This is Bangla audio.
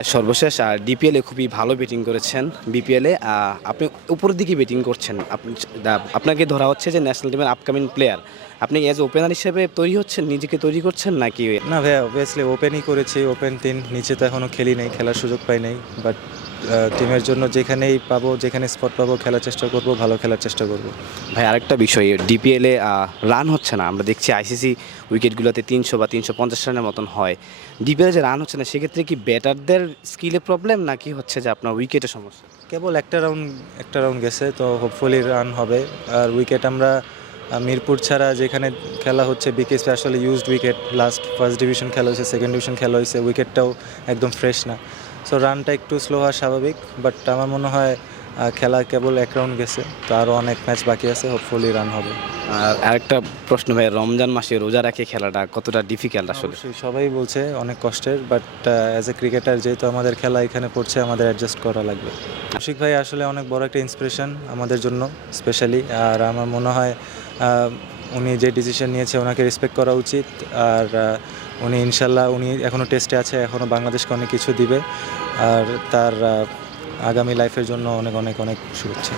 সর্বশেষ আর ডিপিএলে খুবই ভালো ব্যাটিং করেছেন বিপিএলে আপনি উপরের দিকে ব্যাটিং করছেন। আপনাকে ধরা হচ্ছে যে ন্যাশনাল টিমের আপকামিং প্লেয়ার আপনি এজ ওপেনার হিসেবে তৈরি হচ্ছেন? নিজেকে তৈরি করছেন নাকি? না ভাইয়া অবভিয়াসলি ওপেনই করেছি ওপেন তিন। নিচে তো এখনও খেলি নাই খেলার সুযোগ পাই নাই। বাট টিমের জন্য যেখানেই পাবো যেখানে স্পট পাবো খেলার চেষ্টা করব ভালো খেলার চেষ্টা করব। ভাই আরেকটা বিষয় ডিপিএলে রান হচ্ছে না। আমরা দেখছি আইসিসি উইকেটগুলোতে তিনশো বা তিনশো পঞ্চাশ রানের মতন হয়। ডিপিএলে যে রান হচ্ছে না সেক্ষেত্রে কি ব্যাটারদের স্কিলে প্রবলেম নাকি হচ্ছে যে আপনার উইকেটের সমস্যা? কেবল একটা রাউন্ড একটা রাউন্ড গেছে তো হোপফুলি রান হবে। আর উইকেট আমরা মিরপুর ছাড়া যেখানে খেলা হচ্ছে বিকেএসপি আসলে used wicket last first division খেলা হয়েছে সেকেন্ড ডিভিশন খেলা হয়েছে উইকেটটাও একদম ফ্রেশ না। সো রানটা একটু স্লো হওয়া স্বাভাবিক বাট আমার মনে হয় খেলা কেবল এক রাউন্ড গেছে তো আরও অনেক ম্যাচ বাকি আছে হোপফুলি রান হবে। আর আরেকটা প্রশ্ন ভাই রমজান মাসে রোজা রাখে খেলাটা কতটা ডিফিকাল্ট আসলে? সবাই বলছে অনেক কষ্টের বাট অ্যাজ এ ক্রিকেটার যেহেতু আমাদের খেলা এখানে পড়ছে আমাদের অ্যাডজাস্ট করা লাগবে। আশিক ভাই আসলে অনেক বড় একটা ইন্সপিরেশন আমাদের জন্য স্পেশালি আর আমার মনে হয় উনি যে ডিসিশন নিয়েছে ওনাকে রেসপেক্ট করা উচিত আর উনি ইনশাল্লাহ, উনি এখনও টেস্টে আছে এখনও বাংলাদেশকে অনেক কিছু দিবে আর তার আগামী লাইফের জন্য অনেক অনেক অনেক শুভেচ্ছা।